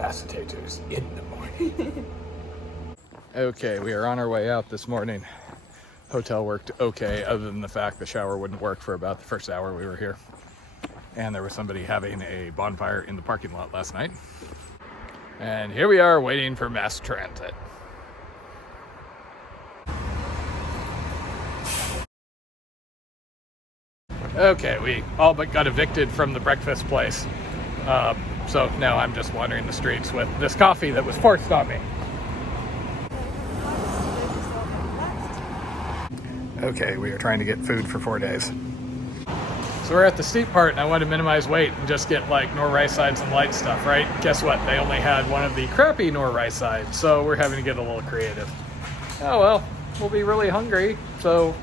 acetators in the morning. Okay, we are on our way out this morning. Hotel worked okay, other than the fact the shower wouldn't work for about the first hour we were here. And there was somebody having a bonfire in the parking lot last night. And here we are waiting for mass transit. Okay, we all but got evicted from the breakfast place. So now I'm just wandering the streets with this coffee that was forced on me. Okay, we are trying to get food for 4 days. So we're at the steep part, and I want to minimize weight and just get like nor rice sides and light stuff, right? Guess what? They only had one of the crappy nor rice sides, so we're having to get a little creative. Oh well, we'll be really hungry, so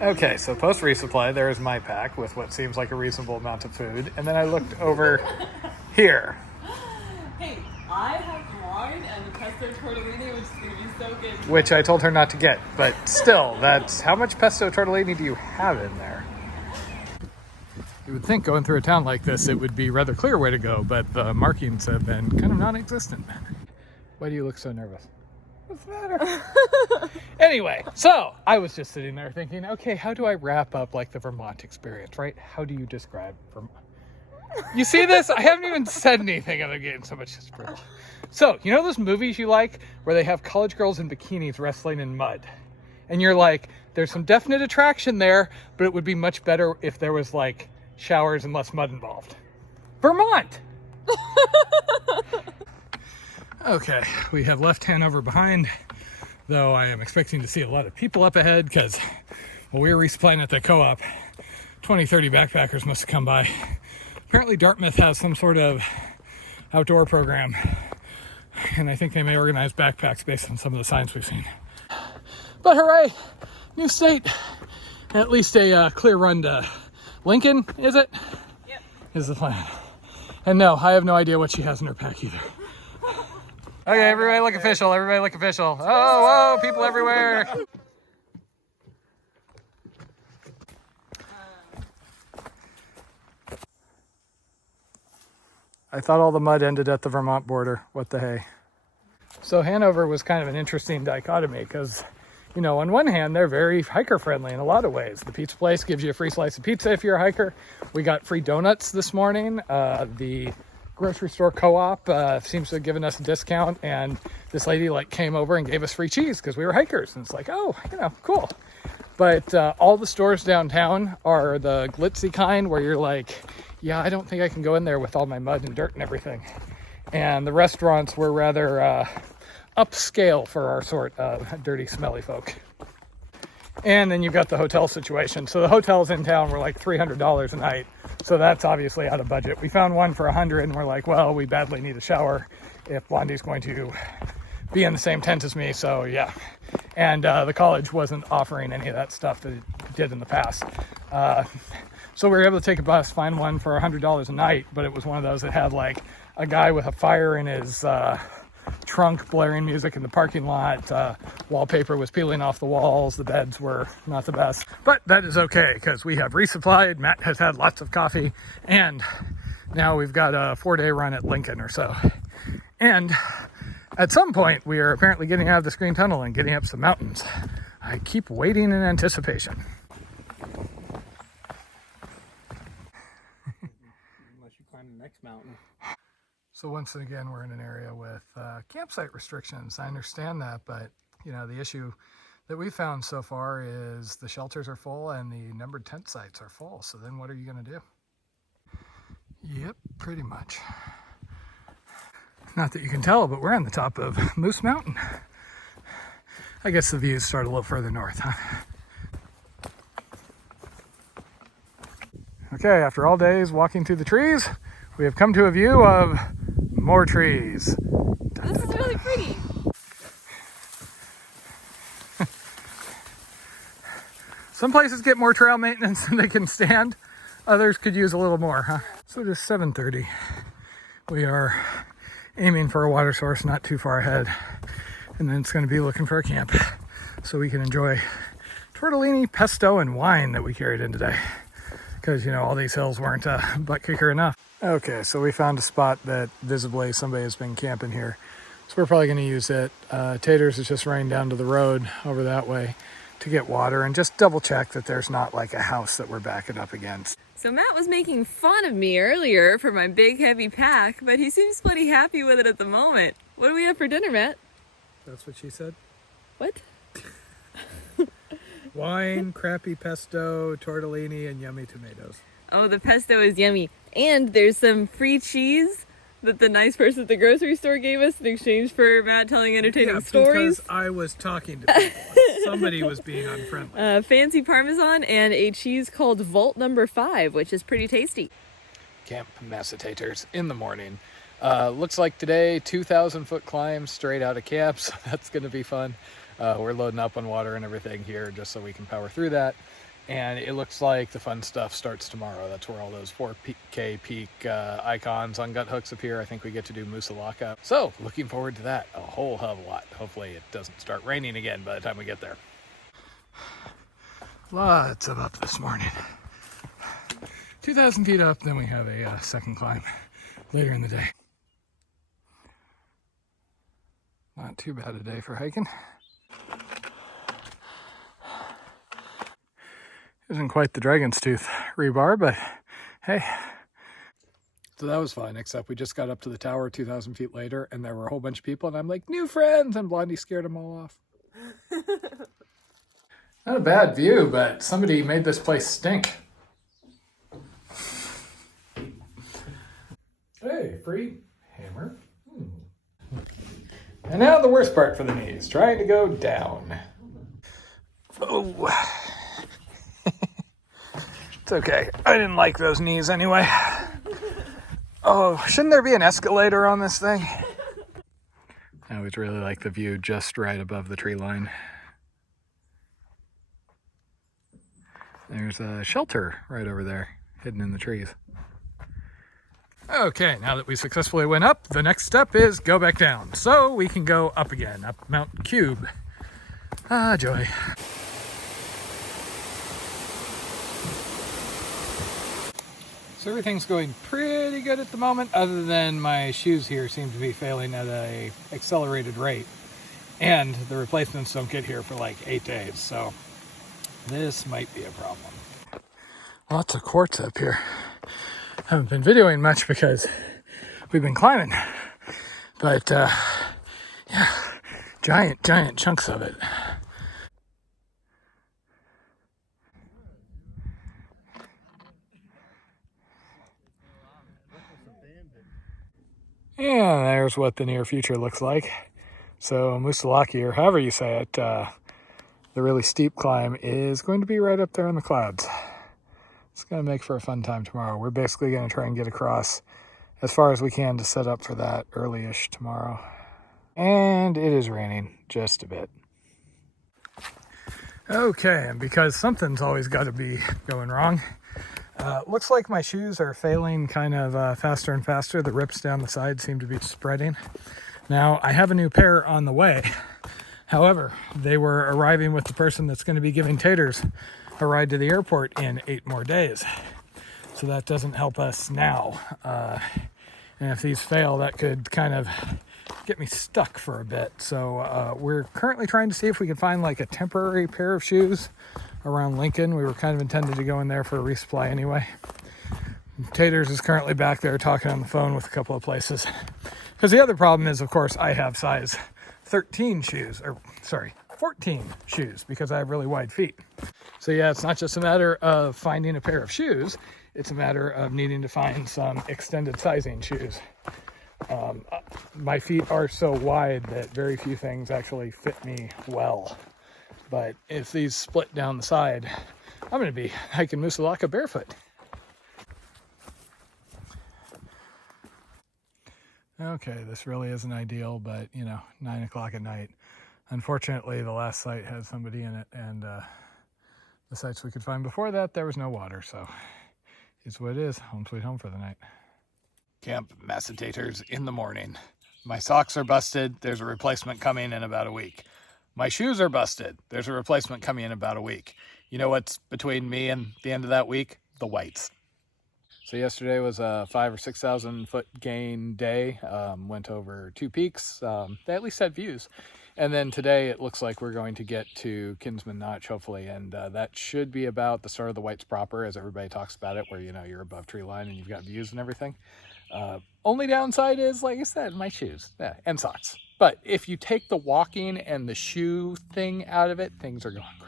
Okay, so post resupply, there is my pack with what seems like a reasonable amount of food, and then I looked over here. Hey, I have wine and the pesto tortellini, which is going to be so good. Which I told her not to get, but still, that's how much pesto tortellini do you have in there? You would think going through a town like this, it would be rather clear where to go, but the markings have been kind of non-existent. Why do you look so nervous? What's the matter? Anyway, so I was just sitting there thinking, okay, how do I wrap up like the Vermont experience, right? How do you describe Vermont? You see this? I haven't even said anything and I'm getting so much sprinkle. So, you know those movies you like where they have college girls in bikinis wrestling in mud? And you're like, there's some definite attraction there, but it would be much better if there was like showers and less mud involved. Vermont! Okay, we have left Hanover behind, though I am expecting to see a lot of people up ahead because while we were resupplying at the co-op, 20, 30 backpackers must have come by. Apparently Dartmouth has some sort of outdoor program, and I think they may organize backpacks based on some of the signs we've seen. But hooray! New state! At least a clear run to Lincoln, is it? Yep. Is the plan. And no, I have no idea what she has in her pack either. Okay, everybody look official, everybody look official. Oh, whoa, people everywhere. I thought all the mud ended at the Vermont border. What the hey? So Hanover was kind of an interesting dichotomy because, you know, on one hand, they're very hiker friendly in a lot of ways. The pizza place gives you a free slice of pizza if you're a hiker. We got free donuts this morning. The grocery store co-op seems to have given us a discount, and this lady like came over and gave us free cheese because we were hikers, and it's like, oh, you know, cool. But all the stores downtown are the glitzy kind where you're like, yeah, I don't think I can go in there with all my mud and dirt and everything. And the restaurants were rather upscale for our sort of dirty, smelly folk. And then you've got the hotel situation. So the hotels in town were like $300 a night. So that's obviously out of budget. We found one for $100 and we're like, well, we badly need a shower if Blondie's going to be in the same tent as me. So yeah. And the college wasn't offering any of that stuff that it did in the past. So we were able to take a bus, find one for $100 a night, but it was one of those that had like a guy with a fire in his trunk blaring music in the parking lot. Wallpaper was peeling off the walls. The beds were not the best, but that is okay because we have resupplied. Matt has had lots of coffee, and now we've got a 4-day run at Lincoln or so. And at some point, we are apparently getting out of the screen tunnel and getting up some mountains. I keep waiting in anticipation. Unless you climb the next mountain. So once again, we're in an area with campsite restrictions. I understand that, but you know, the issue that we found so far is the shelters are full and the numbered tent sites are full. So then what are you going to do? Yep, pretty much. Not that you can tell, but we're on the top of Moose Mountain. I guess the views start a little further north, huh? Okay, after all days walking through the trees, we have come to a view of more trees. This is really pretty. Some places get more trail maintenance than they can stand. Others could use a little more, huh? So it is 7:30. We are aiming for a water source not too far ahead. And then it's going to be looking for a camp so we can enjoy tortellini, pesto, and wine that we carried in today. Because, you know, all these hills weren't butt kicker enough. Okay, so we found a spot that visibly somebody has been camping here. So we're probably going to use it. Taters is just running down to the road over that way to get water and just double check that there's not like a house that we're backing up against. So Matt was making fun of me earlier for my big heavy pack, but he seems pretty happy with it at the moment. What do we have for dinner, Matt? That's what she said? What? Wine, crappy pesto, tortellini, and yummy tomatoes. Oh, the pesto is yummy. And there's some free cheese that the nice person at the grocery store gave us in exchange for Matt telling entertaining stories. Because I was talking to people. Somebody was being unfriendly. Fancy Parmesan and a cheese called Vault Number 5, which is pretty tasty. Camp Acetators in the morning. Looks like today, 2,000-foot climb straight out of camp, so that's going to be fun. We're loading up on water and everything here just so we can power through that. And it looks like the fun stuff starts tomorrow. That's where all those 4K peak icons on gut hooks appear. I think we get to do Musalaka. So looking forward to that a whole hell of a lot. Hopefully it doesn't start raining again by the time we get there. Lots of up this morning. 2,000 feet up, then we have a second climb later in the day. Not too bad a day for hiking. Isn't quite the dragon's tooth rebar, but hey. So that was fun, except we just got up to the tower 2,000 feet later, and there were a whole bunch of people, and I'm like, new friends, and Blondie scared them all off. Not a bad view, but somebody made this place stink. Hey, free hammer. And now the worst part for the knees, trying to go down. Oh. It's okay. I didn't like those knees anyway. Oh, shouldn't there be an escalator on this thing? I always really like the view just right above the tree line. There's a shelter right over there, hidden in the trees. Okay, now that we successfully went up, the next step is go back down. So we can go up again, up Mount Cube. Ah, joy. So everything's going pretty good at the moment, other than my shoes here seem to be failing at an accelerated rate. And the replacements don't get here for like 8 days, so this might be a problem. Lots of quartz up here. Haven't been videoing much because we've been climbing. But yeah, giant chunks of it. And there's what the near future looks like. So Musalaki, or however you say it, the really steep climb is going to be right up there in the clouds. It's going to make for a fun time tomorrow. We're basically going to try and get across as far as we can to set up for that early-ish tomorrow. And it is raining just a bit. Okay, and because something's always got to be going wrong, looks like my shoes are failing kind of faster and faster. The rips down the side seem to be spreading. Now, I have a new pair on the way. However, they were arriving with the person that's going to be giving Taters a ride to the airport in 8 more days. So that doesn't help us now. And if these fail, that could kind of get me stuck for a bit. So we're currently trying to see if we can find like a temporary pair of shoes around Lincoln. We were kind of intended to go in there for a resupply anyway. Taters is currently back there talking on the phone with a couple of places. Because the other problem is, of course, I have size 13 shoes, or sorry, 14 shoes, because I have really wide feet. So yeah, it's not just a matter of finding a pair of shoes, it's a matter of needing to find some extended sizing shoes. My feet are so wide that very few things actually fit me well. But if these split down the side, I'm going to be hiking Musalaka barefoot. Okay, this really isn't ideal, but 9 o'clock at night. Unfortunately, the last site had somebody in it, and the sites we could find before that, there was no water, so it's what it is. Home sweet home for the night. Camp Acetators in the morning. My socks are busted. There's a replacement coming in about a week. My shoes are busted. There's a replacement coming in about a week. You know what's between me and the end of that week? The whites. So yesterday was a 5,000 or 6,000 foot gain day. Went over 2 peaks. They at least had views. And then today it looks like we're going to get to Kinsman Notch, hopefully. And that should be about the start of the Whites proper, as everybody talks about it, where, you know, you're above tree line and you've got views and everything. Only downside is, like I said, my shoes and socks. But if you take the walking and the shoe thing out of it, things are going great.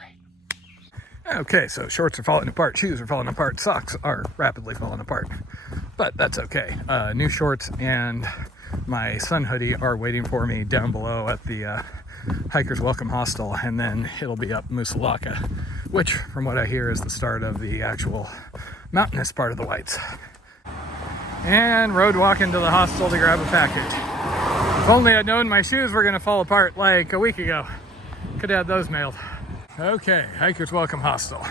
Okay, so shorts are falling apart, shoes are falling apart, socks are rapidly falling apart. But that's okay. New shorts and my sun hoodie are waiting for me down below at the Hiker's Welcome Hostel, and then it'll be up Moosilauca, which, from what I hear, is the start of the actual mountainous part of the Whites. And Roadwalk into the hostel to grab a package. If only I'd known my shoes were going to fall apart like a week ago. Could have had those mailed. Okay, Hiker's Welcome Hostel.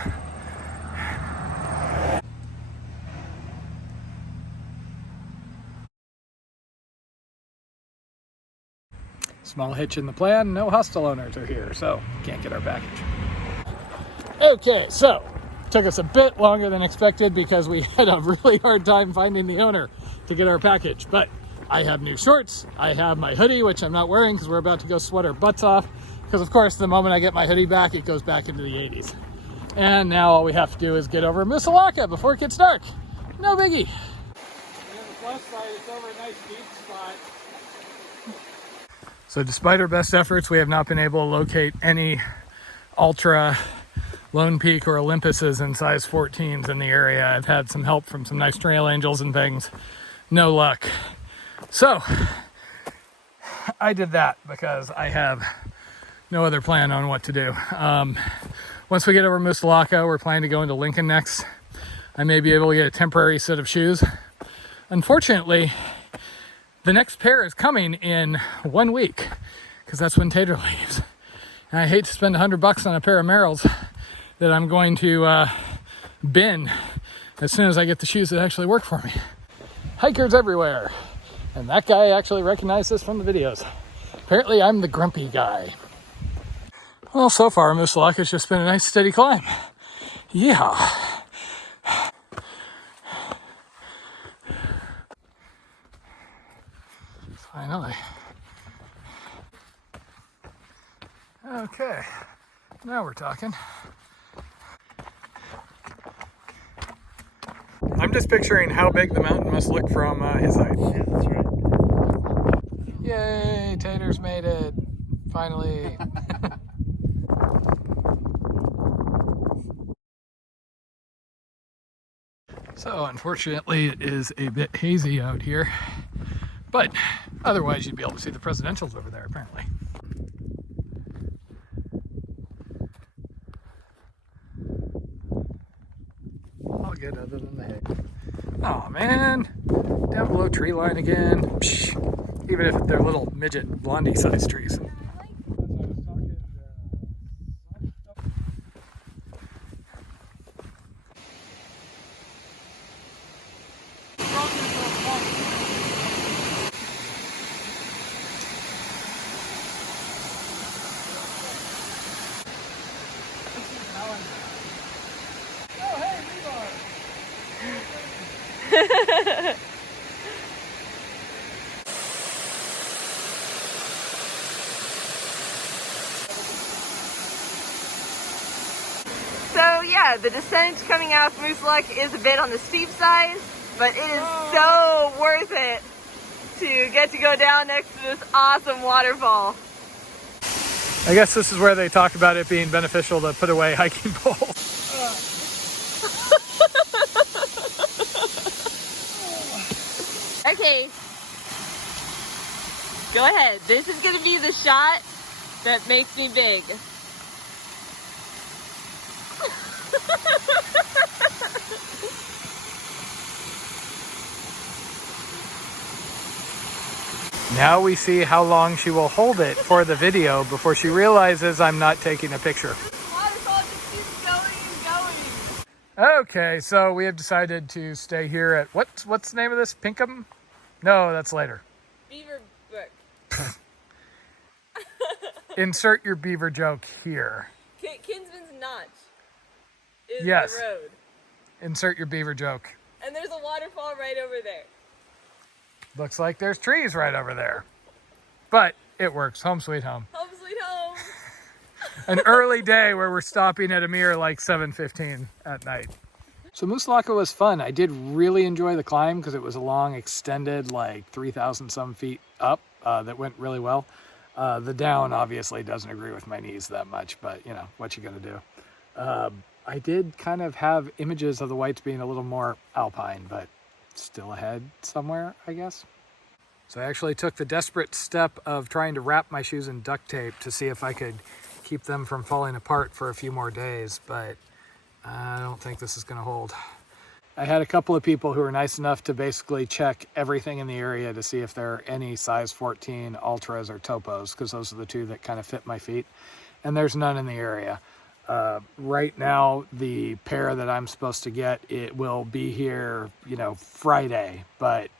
Small hitch in the plan, no hostel owners are here, so can't get our package. Okay, so took us a bit longer than expected because we had a really hard time finding the owner to get our package, but I have new shorts, I have my hoodie, which I'm not wearing because we're about to go sweat our butts off, because of course the moment I get my hoodie back, it goes back into the 80s. And now all we have to do is get over Moosilauca before it gets dark. No biggie. And the plus side, it's over a nice deep spot. So despite our best efforts, we have not been able to locate any Ultra, Lone Peak, or Olympuses in size 14s in the area. I've had some help from some nice trail angels and things. No luck. So I did that because I have no other plan on what to do. Once we get over Moosilauca, we're planning to go into Lincoln next. I may be able to get a temporary set of shoes. Unfortunately, the next pair is coming in 1 week because that's when Tater leaves. And I hate to spend $100 on a pair of Merrells that I'm going to bin as soon as I get the shoes that actually work for me. Hikers everywhere. And that guy actually recognized this from the videos. Apparently I'm the grumpy guy. Well, so far Moosilauca's just been a nice steady climb. Yeah. Finally. Okay, now we're talking. I'm just picturing how big the mountain must look from his height. Yeah, that's right. Yay, Tater's made it. Finally. So unfortunately it is a bit hazy out here, but otherwise you'd be able to see the presidentials over there apparently. All good other than the hay. Oh man, down below tree line again. Psh, even if they're little midget blondie sized trees. So yeah, the descent coming out of Moosilauca is a bit on the steep side, but it is so worth it to get to go down next to this awesome waterfall. I guess this is where they talk about it being beneficial to put away hiking poles. Okay, go ahead. This is gonna be the shot that makes me big. Now we see how long she will hold it for the video before she realizes I'm not taking a picture. This waterfall just keeps going and going. Okay, so we have decided to stay here at, what's the name of this? Pinkham? No, that's later. Beaver Brook. Insert your beaver joke here. Kinsman's Notch is Yes. the road. Insert your beaver joke. And there's a waterfall waterfall right over there. Looks like there's trees right over there. But it works. Home sweet home. Home sweet home. An early day where we're stopping at a mere like 7:15 at night. So Moose Laka was fun. I did really enjoy the climb because it was a long, extended, like 3,000 some feet up that went really well. The down obviously doesn't agree with my knees that much, but you know, what you gonna do? I did kind of have images of the whites being a little more alpine, but still ahead somewhere, I guess. So I actually took the desperate step of trying to wrap my shoes in duct tape to see if I could keep them from falling apart for a few more days, but I don't think this is gonna hold. I had a couple of people who were nice enough to basically check everything in the area to see if there are any size 14 ultras or topos, because those are the two that kind of fit my feet, and there's none in the area. Right now, the pair that I'm supposed to get, it will be here, you know, Friday, but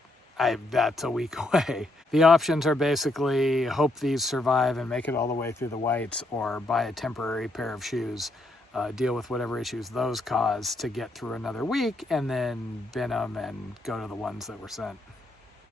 that's a week away. The options are basically hope these survive and make it all the way through the whites, or buy a temporary pair of shoes, deal with whatever issues those cause to get through another week, and then bin them and go to the ones that were sent.